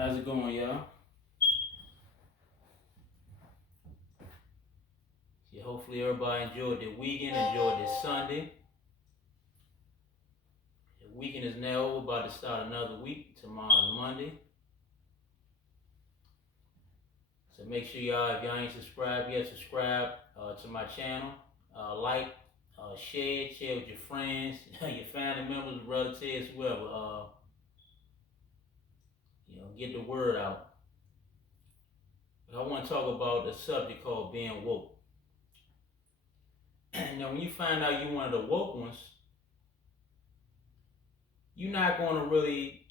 How's it going, y'all? Yeah, hopefully everybody enjoyed their weekend, enjoyed this Sunday. The weekend is now over, about to start another week. Tomorrow's Monday. So make sure y'all, if y'all ain't subscribed yet, subscribe to my channel. Like, share with your friends, your family members, relatives, whoever. Get the word out. But I want to talk about a subject called being woke. Now, when you find out you're one of the woke ones, you're not going to really,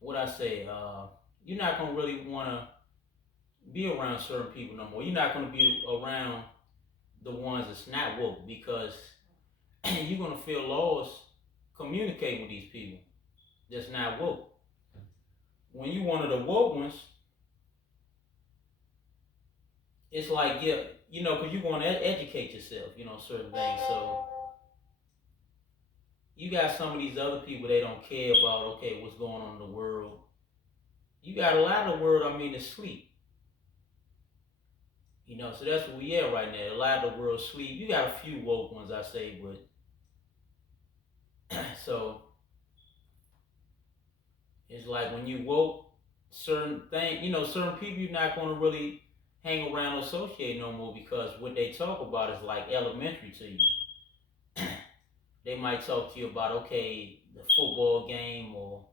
you're not going to really want to be around certain people no more. You're not going to be around the ones that's not woke because you're going to feel lost communicating with these people that's not woke. When you one of the woke ones, it's like, yeah, because you want to educate yourself, certain things. So you got some of these other people, they don't care about, okay, what's going on in the world. You got a lot of the world, is sleep. So that's where we at right now. A lot of the world sleep. You got a few woke ones, I say, but so it's like when you woke, certain thing, certain people you're not going to really hang around or associate no more because what they talk about is like elementary to you. They might talk to you about, okay, the football game, or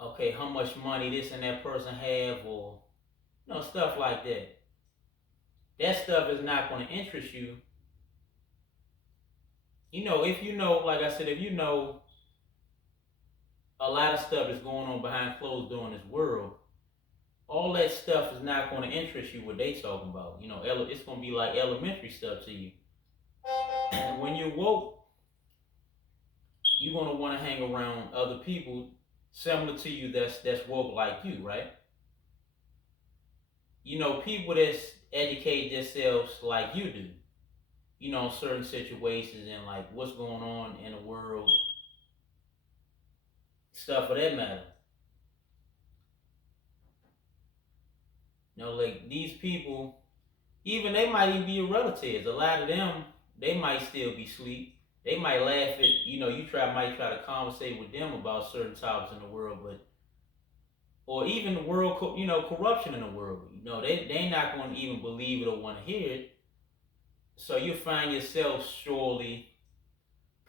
okay, how much money this and that person have, or stuff like that. That stuff is not going to interest you. If like I said, if a lot of stuff is going on behind closed doors in this world, all that stuff is not going to interest you what they talking about. It's going to be like elementary stuff to you. And when you're woke, you're going to want to hang around other people similar to you that's woke like you, right? People that's educate themselves like you do. Certain situations and like what's going on in the world, stuff of that matter. Like these people, even they might even be your relatives. A lot of them, they might still be asleep. They might laugh at, you might try to conversate with them about certain topics in the world, but or even the world, corruption in the world. They not going to even believe it or want to hear it. So you find yourself surely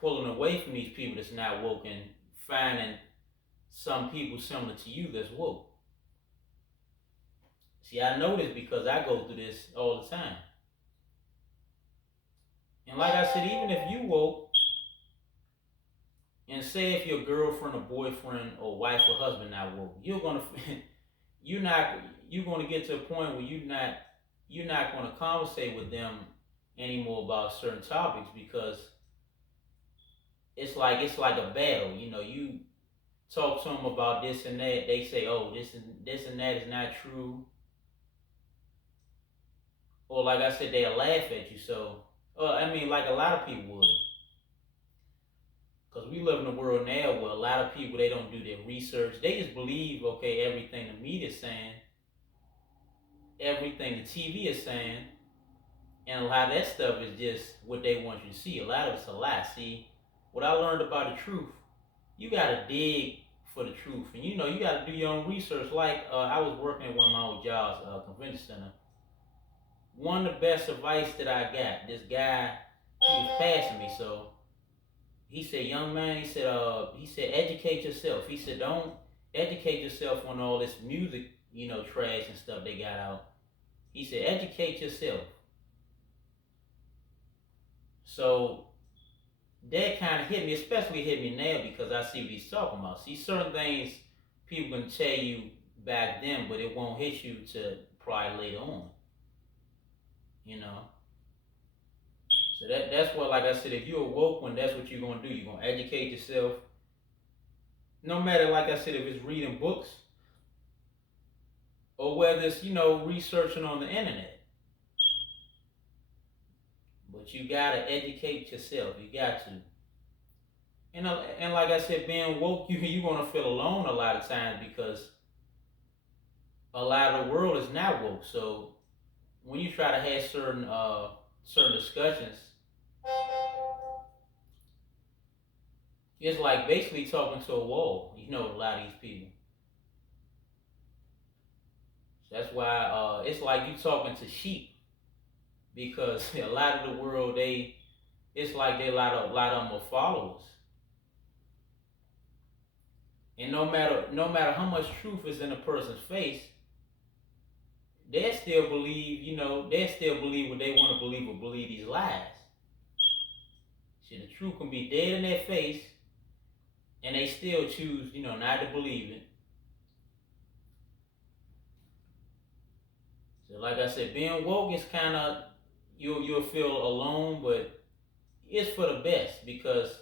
pulling away from these people that's not woke and finding some people similar to you that's woke. See, I know this because I go through this all the time. And like I said, even if you woke, and say if your girlfriend or boyfriend or wife or husband not woke, you're gonna get to a point where you're not gonna conversate with them anymore about certain topics because it's like a battle. You talk to them about this and that, they say, oh, this and that is not true. Or like I said, they'll laugh at you. So, like a lot of people would. Because we live in a world now where a lot of people, they don't do their research. They just believe, okay, everything the media is saying, everything the TV is saying, and a lot of that stuff is just what they want you to see. A lot of it's a lie. See, what I learned about the truth, you got to dig for the truth. And you got to do your own research. Like I was working at one of my old jobs, convention center. One of the best advice that I got, this guy, he was passing me, so he said, young man, he said, educate yourself. He said, don't educate yourself on all this music, trash and stuff they got out. He said, educate yourself. So that kind of hit me, especially hit me now because I see what he's talking about. See, certain things people can tell you back then, but it won't hit you to probably later on. So that's what, like I said, if you're woke one, that's what you're going to do. You're going to educate yourself. No matter, like I said, if it's reading books or whether it's, researching on the internet. But you got to educate yourself. You got to. And like I said, being woke, you're going to feel alone a lot of times because a lot of the world is not woke. So when you try to have certain discussions, it's like basically talking to a wall. You know, a lot of these people. So that's why it's like you talking to sheep because a lot of the world it's like they a lot of them are followers, and no matter how much truth is in a person's face, they still believe what they want to believe or believe these lies. See, the truth can be dead in their face, and they still choose not to believe it. So like I said, being woke is kind of you'll feel alone, but it's for the best because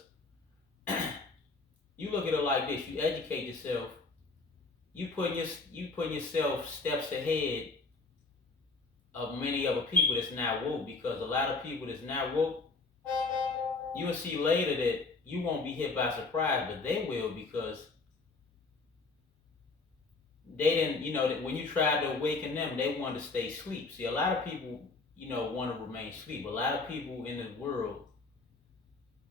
you look at it like this: you educate yourself, you putting yourself steps ahead of many other people that's not woke. Because a lot of people that's not woke, you'll see later that you won't be hit by surprise, but they will because they didn't. That when you tried to awaken them, they wanted to stay asleep. See, a lot of people, want to remain asleep. A lot of people in this world,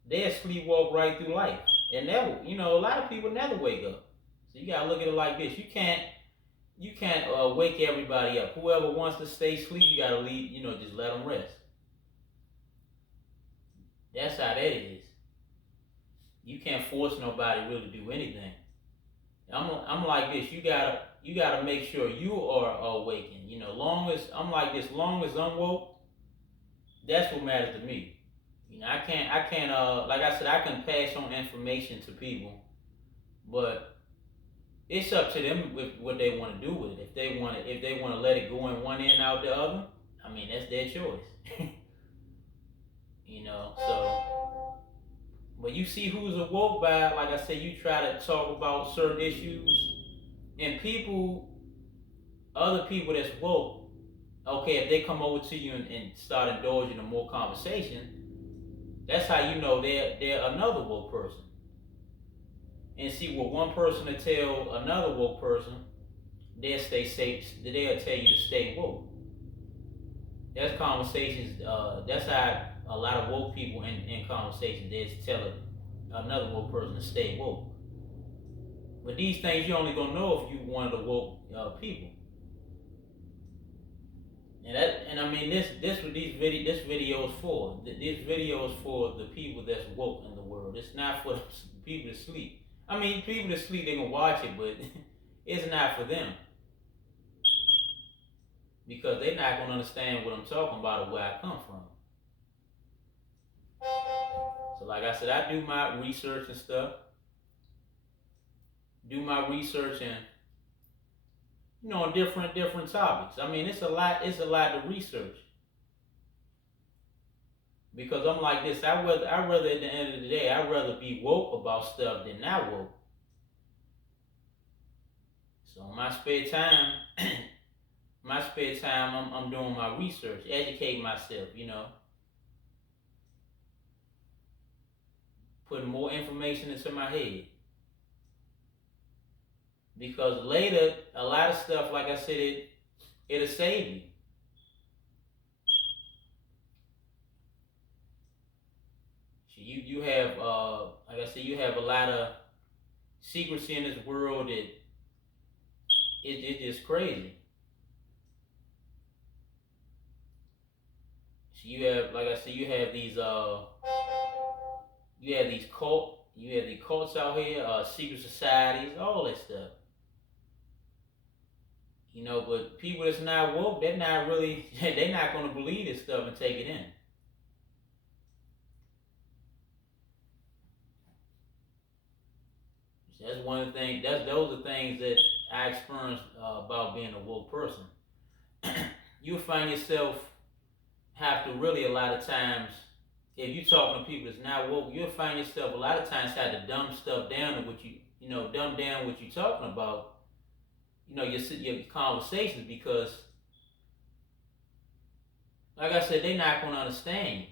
they sleepwalk right through life, and never, a lot of people never wake up. So you gotta look at it like this: you can't wake everybody up. Whoever wants to stay asleep, you gotta leave. Just let them rest. That's how that is. You can't force nobody really to do anything. I'm like this. You gotta make sure you are awakened. Long as I'm like this, long as I'm woke, that's what matters to me. I can't like I said, I can pass on information to people, but it's up to them with what they want to do with it. If they want to let it go in one end out the other, I mean that's their choice. So but you see who's awoke by, like I said, you try to talk about certain issues, and other people that's woke, okay, if they come over to you and start indulging in more conversation, that's how you know they're another woke person. And see, what one person will tell another woke person, they'll stay safe. They'll tell you to stay woke. That's conversations. That's how a lot of woke people in conversations, they just tell another woke person to stay woke. But these things you only gonna know if you one of the woke people. And I mean this what this video is for. This video is for the people that's woke in the world. It's not for people to sleep. I mean, people that sleep, they can watch it, but it's not for them because they're not gonna understand what I'm talking about or where I come from. So, like I said, I do my research and stuff. Do my research and on different topics. I mean, it's a lot. It's a lot to research because I'm like this. I rather at the end of the day, I'd rather be woke about stuff than not woke. So in my spare time, I'm doing my research, educating myself. Putting more information into my head. Because later, a lot of stuff, like I said, it'll save you. So you have, like I said, you have a lot of secrecy in this world that it's just crazy. So you have, like I said, you have these cults out here, secret societies, all that stuff. But people that's not woke, they're not really, they're not going to believe this stuff and take it in. So that's one of the things. Those are things that I experienced about being a woke person. You find yourself have to really a lot of times, if you talking to people that's not woke, you'll find yourself a lot of times have to dumb stuff down to what dumb down what you're talking about. Your conversations because, like I said, they're not going to understand you.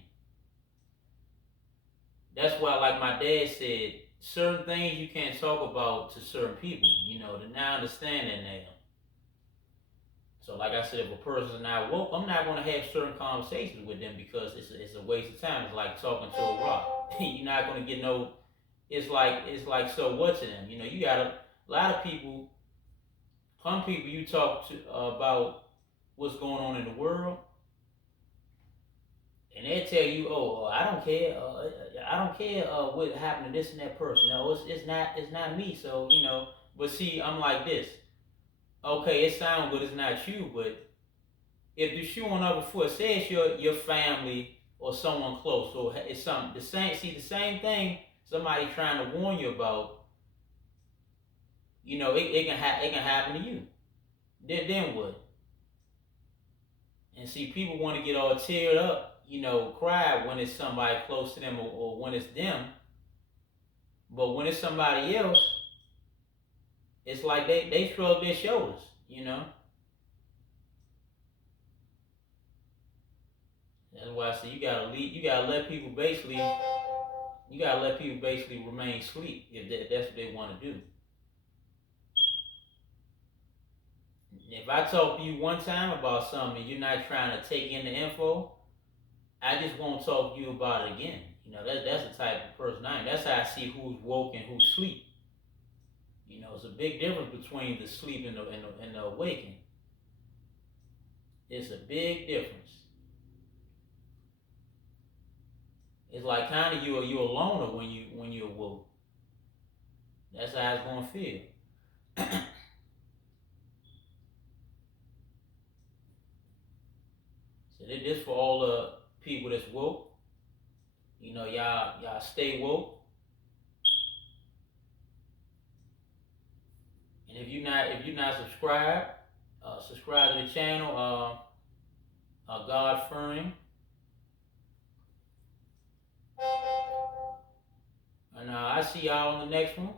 That's why, like my dad said, certain things you can't talk about to certain people. They're not understanding that now. So, like I said, if a person's not woke, I'm not going to have certain conversations with them because it's a waste of time. It's like talking to a rock. You're not going to get no. It's like so what to them? You got a lot of people. Some people you talk to about what's going on in the world, and they tell you, "Oh, I don't care. I don't care what happened to this and that person. No, it's not me." So but see, I'm like this. Okay, it sounds good. It's not you, but if the shoe on the other foot, say it's your family or someone close, or it's something the same. See, the same thing. Somebody trying to warn you about. It can happen to you. Then what? And see, people want to get all teared up, cry when it's somebody close to them or when it's them. But when it's somebody else, it's like they shrug their shoulders. That's why I say you gotta let people basically remain asleep if that's what they want to do. If I talk to you one time about something and you're not trying to take in the info, I just won't talk to you about it again. That's the type of person I am. That's how I see who's woke and who's sleep. It's a big difference between the sleep and the awakening. It's a big difference. It's like kind of you're a loner when you're woke. That's how it's gonna feel. So this for all the people that's woke. Y'all stay woke. And if you're not subscribed, subscribe to the channel. God fearing. And I see y'all on the next one.